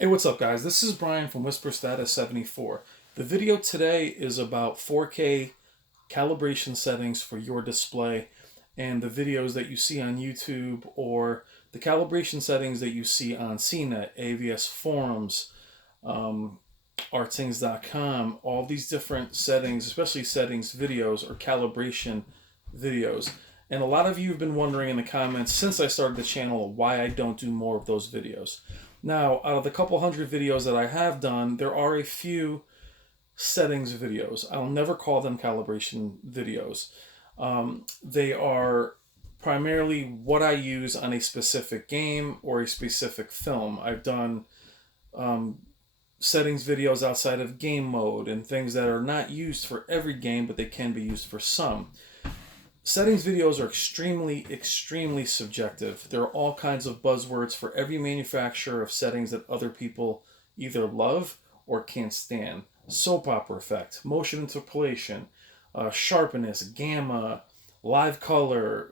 Hey, what's up, guys? This is Brian from Whisper Status 74. The video today is about 4K calibration settings for your display and the videos that you see on YouTube or the calibration settings that you see on CNET, AVS forums, um, artthings.com, all these different settings, especially settings videos or calibration videos. And a lot of you have been wondering in the comments since I started the channel why I don't do more of those videos. Now, out of the couple hundred videos that I have done, there are a few settings videos. I'll never call them calibration videos. They are primarily what I use on a specific game or a specific film. I've done um, settings videos outside of game mode and things that are not used for every game, but they can be used for some. Settings videos are extremely subjective. There are all kinds of buzzwords for every manufacturer of settings that other people either love or can't stand. Soap opera effect, motion interpolation, sharpness, gamma, live color,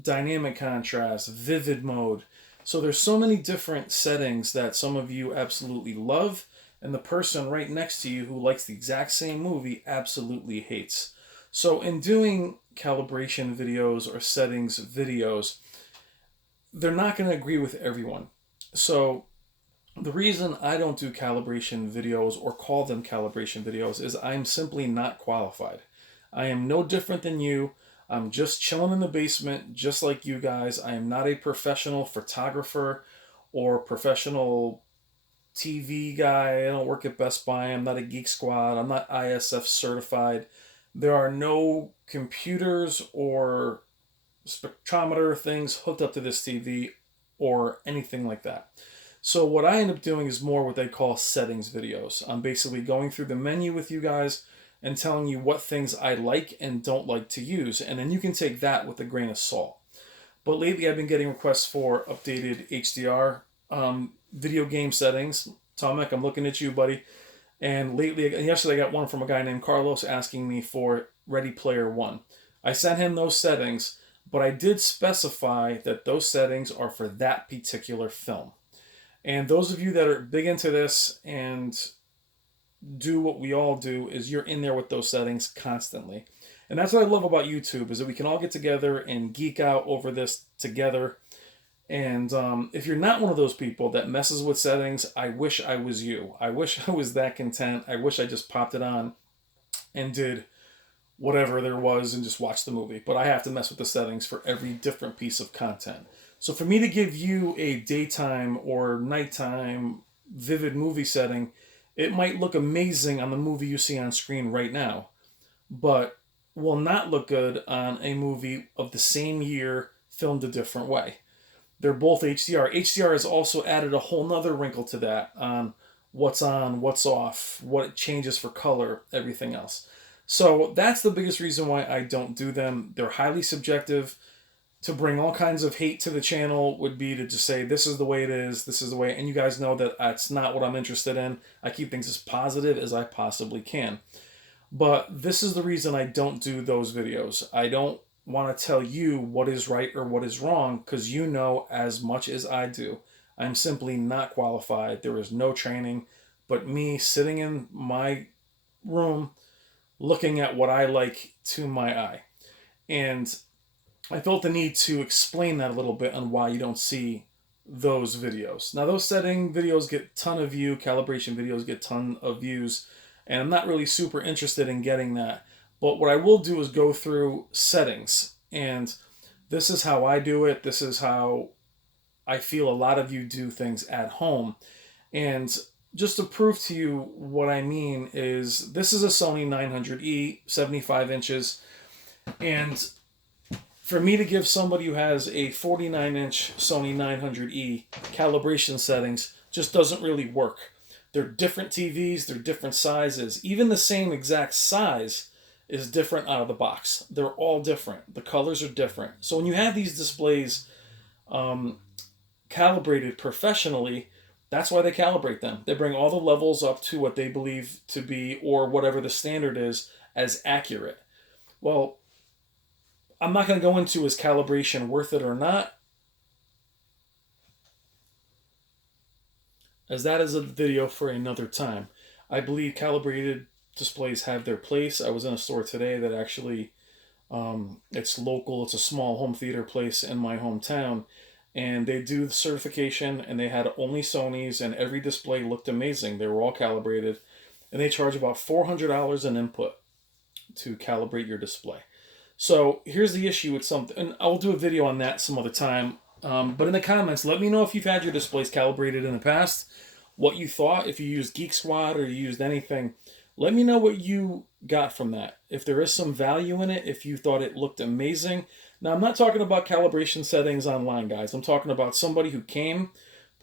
dynamic contrast, vivid mode. So there's so many different settings that some of you absolutely love, and the person right next to you who likes the exact same movie absolutely hates. So in doing calibration videos or settings videos, they're not going to agree with everyone. So the reason I don't do calibration videos or call them calibration videos is I'm simply not qualified. I am no different than you. I'm just chilling in the basement, just like you guys. I am not a professional photographer or professional TV guy. I don't work at Best Buy. I'm not a Geek Squad. I'm not ISF certified. There are no computers or spectrometer things hooked up to this TV or anything like that. So what I end up doing is more what they call settings videos. I'm basically going through the menu with you guys and telling you what things I like and don't like to use. And then you can take that with a grain of salt. But lately I've been getting requests for updated HDR video game settings. Tomek, I'm looking at you, buddy. And yesterday I got one from a guy named Carlos asking me for Ready Player One. I sent him those settings, but I did specify that those settings are for that particular film. And those of you that are big into this and do what we all do is you're in there with those settings constantly. And that's what I love about YouTube is that we can all get together and geek out over this together. And if you're not one of those people that messes with settings, I wish I was you. I wish I was that content. I wish I just popped it on and did whatever there was and just watched the movie. But I have to mess with the settings for every different piece of content. So for me to give you a daytime or nighttime vivid movie setting, it might look amazing on the movie you see on screen right now, but will not look good on a movie of the same year filmed a different way. They're both HDR. HDR has also added a whole nother wrinkle to that on, what's off, what changes for color, everything else. So that's the biggest reason why I don't do them. They're highly subjective. To bring all kinds of hate to the channel would be to just say, this is the way it is, this is the way, and you guys know that that's not what I'm interested in. I keep things as positive as I possibly can. But this is the reason I don't do those videos. I don't want to tell you what is right or what is wrong because you know as much as I do. I'm simply not qualified. There is no training, but me sitting in my room looking at what I like to my eye. And I felt the need to explain that a little bit on why you don't see those videos. Now, those setting videos get a ton of views, calibration videos get a ton of views, and I'm not really super interested in getting that. But what I will do is go through settings, and this is how I do it. This is how I feel a lot of you do things at home. And just to prove to you what I mean is this is a Sony 900E, 75 inches, and for me to give somebody who has a 49-inch Sony 900E calibration settings just doesn't really work. They're different TVs, they're different sizes. Even the same exact size is different out of the box. They're all different. The colors are different. So when you have these displays calibrated professionally, that's why they calibrate them. They bring all the levels up to what they believe to be, or whatever the standard is, as accurate. Well, I'm not going to go into is calibration worth it or not. as that is a video for another time. I believe calibrated displays have their place. I was in a store today that actually, it's local. It's a small home theater place in my hometown, and they do the certification, and they had only Sony's, and every display looked amazing. They were all calibrated, and they charge about $400 an input to calibrate your display. So here's the issue with something, and I'll do a video on that some other time. But in the comments, let me know if you've had your displays calibrated in the past, what you thought, if you used Geek Squad or you used anything. Let me know what you got from that. If there is some value in it, if you thought it looked amazing. Now, I'm not talking about calibration settings online, guys. I'm talking about somebody who came,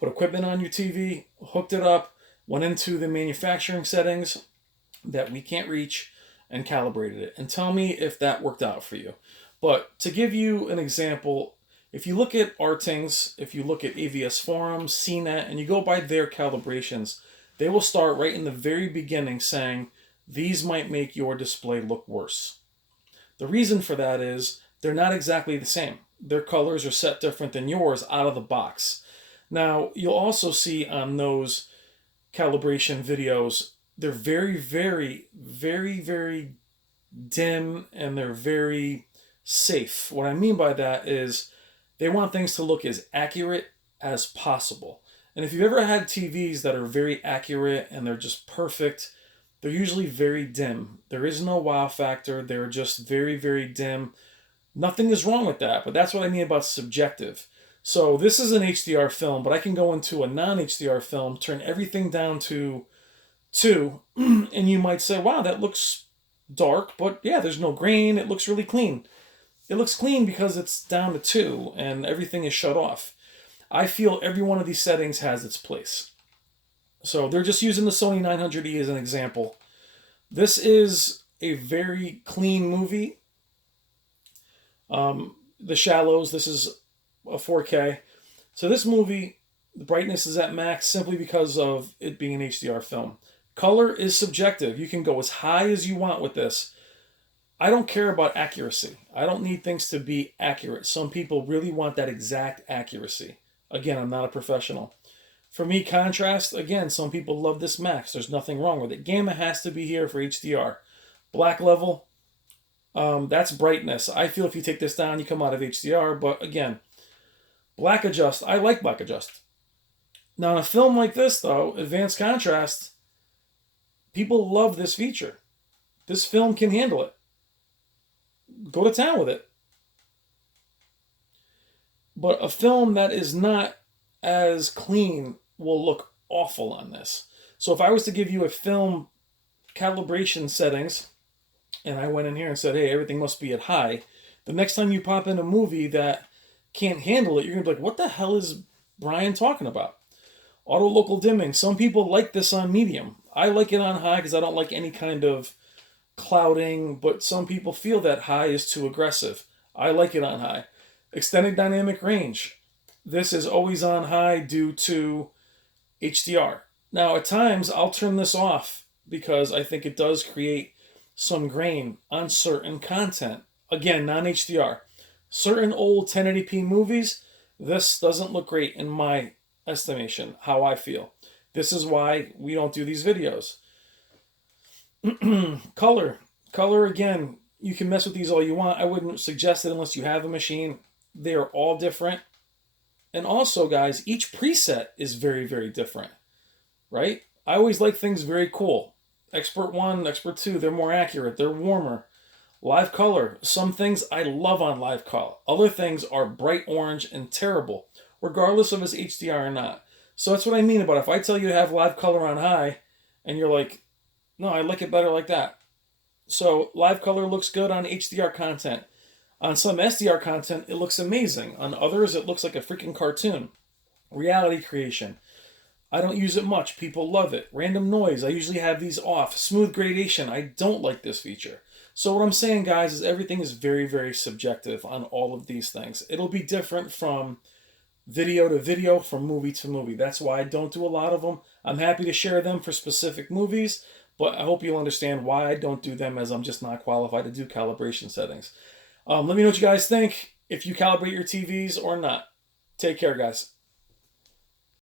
put equipment on your TV, hooked it up, went into the manufacturing settings that we can't reach, and calibrated it. And tell me if that worked out for you. But to give you an example, if you look at Artings, if you look at AVS Forums, CNET, and you go by their calibrations, they will start right in the very beginning saying, these might make your display look worse. The reason for that is they're not exactly the same. Their colors are set different than yours out of the box. Now, you'll also see on those calibration videos, they're very, very, very, very dim, and they're very safe. What I mean by that is they want things to look as accurate as possible. And if you've ever had TVs that are very accurate and they're just perfect, they're usually very dim. There is no wow factor. They're just very, very dim. Nothing is wrong with that, but that's what I mean about subjective. So this is an HDR film, but I can go into a non-HDR film, turn everything down to 2, and you might say, wow, that looks dark, but yeah, there's no grain. It looks really clean. It looks clean because it's down to 2 and everything is shut off. I feel every one of these settings has its place. So they're just using the Sony 900E as an example. This is a very clean movie. The Shallows, this is a 4K. So this movie, the brightness is at max simply because of it being an HDR film. Color is subjective. You can go as high as you want with this. I don't care about accuracy. I don't need things to be accurate. Some people really want that exact accuracy. Again, I'm not a professional. For me, contrast, again, some people love this max. There's nothing wrong with it. Gamma has to be here for HDR. Black level, that's brightness. I feel if you take this down, you come out of HDR. But again, black adjust, I like black adjust. Now, in a film like this, though, advanced contrast, people love this feature. This film can handle it. Go to town with it. But a film that is not as clean will look awful on this. So if I was to give you a film calibration settings, and I went in here and said, hey, everything must be at high, the next time you pop in a movie that can't handle it, you're going to be like, what the hell is Brian talking about? Auto local dimming. Some people like this on medium. I like it on high because I don't like any kind of clouding, but some people feel that high is too aggressive. I like it on high. Extended dynamic range. This is always on high due to HDR. Now, at times, I'll turn this off because I think it does create some grain on certain content. Again, non-HDR. Certain old 1080p movies, this doesn't look great in my estimation, how I feel. This is why we don't do these videos. Color. Color, again, you can mess with these all you want. I wouldn't suggest it unless you have a machine. They are all different. And also, guys, each preset is very, very different, right? I always like things very cool. Expert 1, Expert 2, they're more accurate. They're warmer. Live color. Some things I love on live color. Other things are bright orange and terrible, regardless of it's HDR or not. So that's what I mean about if I tell you to have live color on high, and you're like, no, I like it better like that. So live color looks good on HDR content. On some SDR content, it looks amazing. On others, it looks like a freaking cartoon. Reality creation. I don't use it much. People love it. Random noise. I usually have these off. Smooth gradation. I don't like this feature. So what I'm saying, guys, is everything is very, very subjective on all of these things. It'll be different from video to video, from movie to movie. That's why I don't do a lot of them. I'm happy to share them for specific movies, but I hope you'll understand why I don't do them, as I'm just not qualified to do calibration settings. Let me know what you guys think, if you calibrate your TVs or not. Take care, guys.